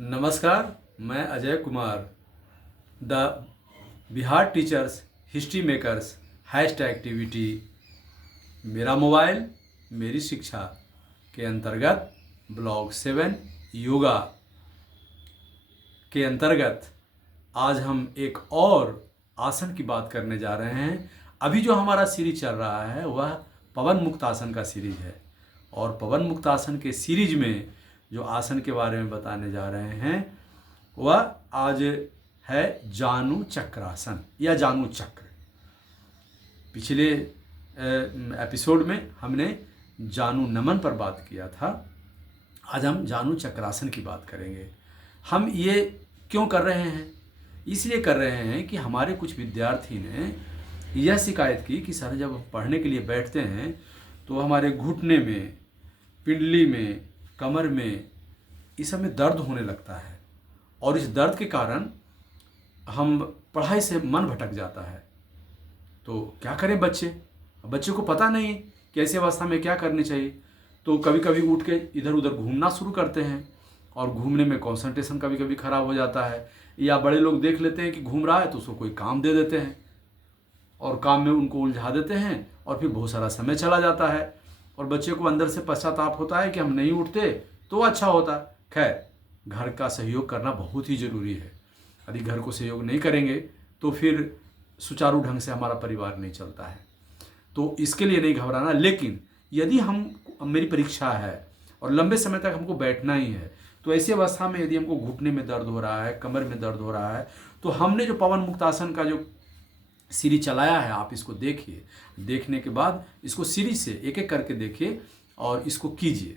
नमस्कार, मैं Ajay Kumar the Bihar teachers history makers hashtag activity मेरा मोबाइल मेरी शिक्षा के अंतर्गत ब्लॉग 7 योगा के अंतर्गत आज हम एक और आसन की बात करने जा रहे हैं। अभी जो हमारा सीरीज चल रहा है वह पवन मुक्त आसन का सीरीज है और पवन मुक्त आसन के सीरीज में जो आसन के बारे में बताने जा रहे हैं वह आज है जानु चक्रासन या जानु चक्र। पिछले एपिसोड में हमने जानु नमन पर बात किया था। आज हम जानु चक्रासन की बात करेंगे। हम ये क्यों कर रहे हैं? इसलिए कर रहे हैं कि हमारे कुछ विद्यार्थी ने यह शिकायत की कि सर जब हम पढ़ने के लिए बैठते हैं तो हमारे घुटने में, पिंडली में, कमर में इस सब में दर्द होने लगता है और इस दर्द के कारण हम पढ़ाई से मन भटक जाता है। तो क्या करें बच्चे को पता नहीं कि ऐसी अवस्था में क्या करनी चाहिए। तो कभी कभी उठ के इधर उधर घूमना शुरू करते हैं और घूमने में कंसंट्रेशन कभी कभी ख़राब हो जाता है। या बड़े लोग देख लेते हैं कि घूम रहा है तो उसको कोई काम दे देते हैं और काम में उनको उलझा देते हैं और फिर बहुत सारा समय चला जाता है और बच्चे को अंदर से पश्चाताप होता है कि हम नहीं उठते तो अच्छा होता। खैर, घर का सहयोग करना बहुत ही ज़रूरी है। यदि घर को सहयोग नहीं करेंगे तो फिर सुचारू ढंग से हमारा परिवार नहीं चलता है। तो इसके लिए नहीं घबराना। लेकिन यदि मेरी परीक्षा है और लंबे समय तक हमको बैठना ही है तो ऐसी अवस्था में यदि हमको घुटने में दर्द हो रहा है, कमर में दर्द हो रहा है, तो हमने जो पवन मुक्तासन का जो सीरीज चलाया है आप इसको देखिए। देखने के बाद इसको सीरीज से एक एक करके देखिए और इसको कीजिए।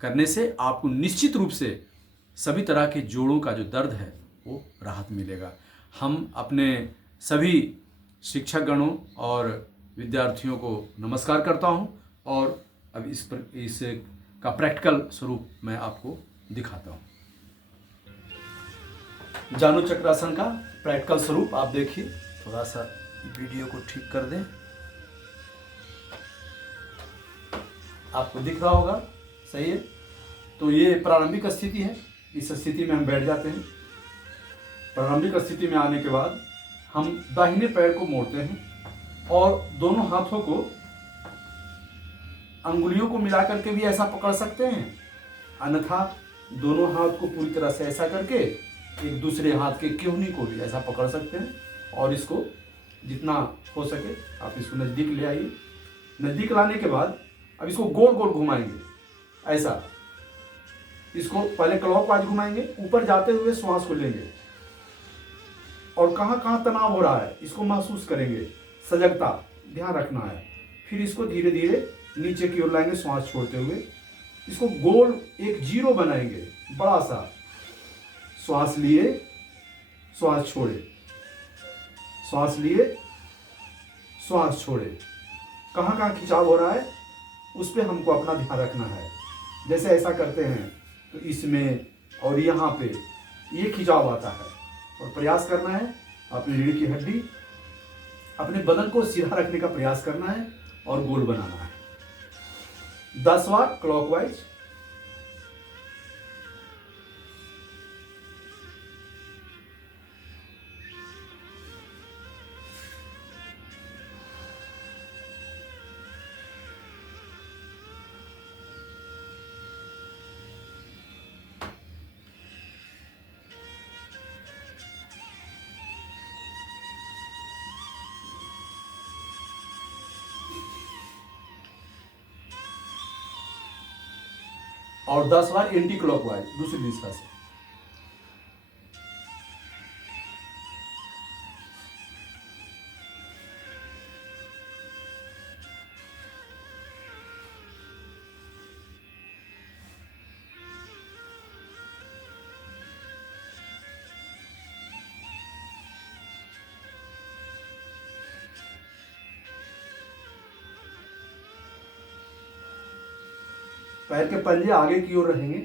करने से आपको निश्चित रूप से सभी तरह के जोड़ों का जो दर्द है वो राहत मिलेगा। हम अपने सभी शिक्षकगणों और विद्यार्थियों को नमस्कार करता हूं और अब इस का प्रैक्टिकल स्वरूप मैं आपको दिखाता हूं। जानु चक्रासन का प्रैक्टिकल स्वरूप आप देखिए। थोड़ा सा वीडियो को ठीक कर दें। आपको दिख रहा होगा, सही है। तो ये प्रारंभिक स्थिति है। इस स्थिति में हम बैठ जाते हैं। प्रारंभिक स्थिति में आने के बाद हम दाहिने पैर को मोड़ते हैं और दोनों हाथों को, अंगुलियों को मिला करके भी ऐसा पकड़ सकते हैं, अन्यथा दोनों हाथ को पूरी तरह से ऐसा करके एक दूसरे हाथ के केहूनी को भी ऐसा पकड़ सकते हैं और इसको जितना हो सके आप इसको नज़दीक ले आइए। नज़दीक लाने के बाद अब इसको गोल गोल घुमाएंगे। ऐसा इसको पहले क्लॉकवाइज घुमाएंगे, ऊपर जाते हुए श्वास को लेंगे और कहाँ कहाँ तनाव हो रहा है इसको महसूस करेंगे। सजगता ध्यान रखना है। फिर इसको धीरे धीरे नीचे की ओर लाएंगे श्वास छोड़ते हुए। इसको गोल एक जीरो बनाएंगे बड़ा सा। श्वास लिए, श्वास छोड़े, श्वास लिए, श्वास छोड़े। कहाँ कहाँ खिंचाव हो रहा है उस पर हमको अपना ध्यान रखना है। जैसे ऐसा करते हैं तो इसमें और यहाँ पे ये खिंचाव आता है और प्रयास करना है अपनी रीढ़ की हड्डी, अपने बदन को सीधा रखने का प्रयास करना है और गोल बनाना है। 10 बार क्लॉकवाइज। और 10 बार एंटी क्लॉकवाइज दूसरी दिशा से। पैर के पंजे आगे की ओर रहेंगे।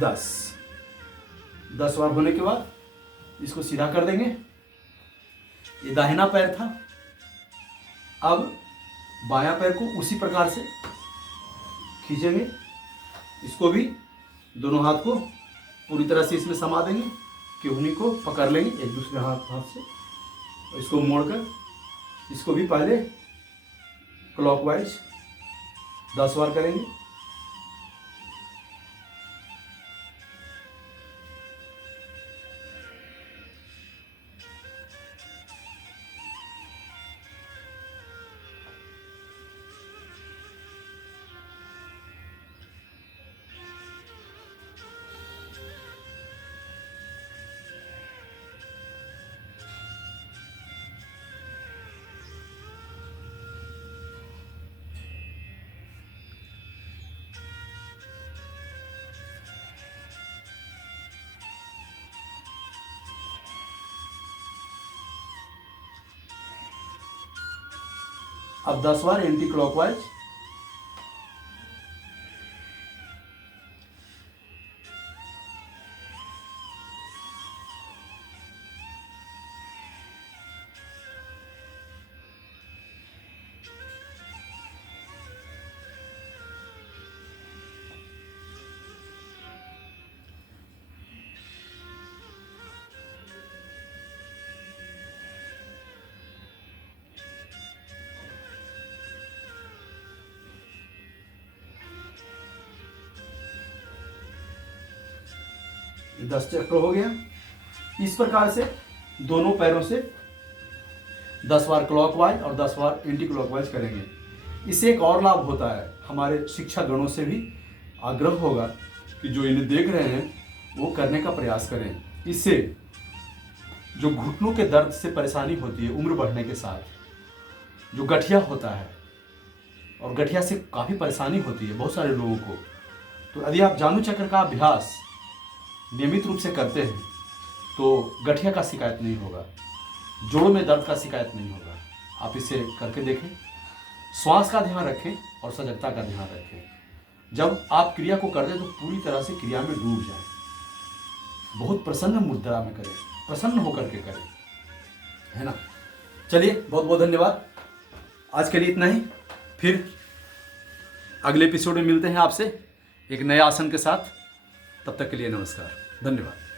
दस बार होने के बाद इसको सीधा कर देंगे ये दाहिना पैर था। अब बायां पैर को उसी प्रकार से खींचेंगे, इसको भी दोनों हाथ को पूरी तरह से इसमें समा देंगे, केहूनी को पकड़ लेंगे एक दूसरे हाथ से, इसको मोड़कर इसको भी पहले क्लॉकवाइज 10 बार करेंगे। अब 10 बार एंटी क्लॉकवाइज। ये 10 चक्र हो गया। इस प्रकार से दोनों पैरों से 10 बार क्लॉकवाइज और 10 बार एंटी क्लॉकवाइज करेंगे। इससे एक और लाभ होता है, हमारे शिक्षा गणों से भी आग्रह होगा कि जो इन्हें देख रहे हैं वो करने का प्रयास करें। इससे जो घुटनों के दर्द से परेशानी होती है उम्र बढ़ने के साथ, जो गठिया होता है, और गठिया से काफ़ी परेशानी होती है बहुत सारे लोगों को, तो यदि आप जानु चक्र का अभ्यास नियमित रूप से करते हैं तो गठिया का शिकायत नहीं होगा, जोड़ों में दर्द का शिकायत नहीं होगा। आप इसे करके देखें। श्वास का ध्यान रखें और सजगता का ध्यान रखें। जब आप क्रिया को कर दें तो पूरी तरह से क्रिया में डूब जाएं। बहुत प्रसन्न मुद्रा में करें, प्रसन्न होकर के करें, है ना। चलिए, बहुत बहुत धन्यवाद। आज के लिए इतना ही। फिर अगले एपिसोड में मिलते हैं आपसे एक नए आसन के साथ। तब तक के लिए नमस्कार, धन्यवाद।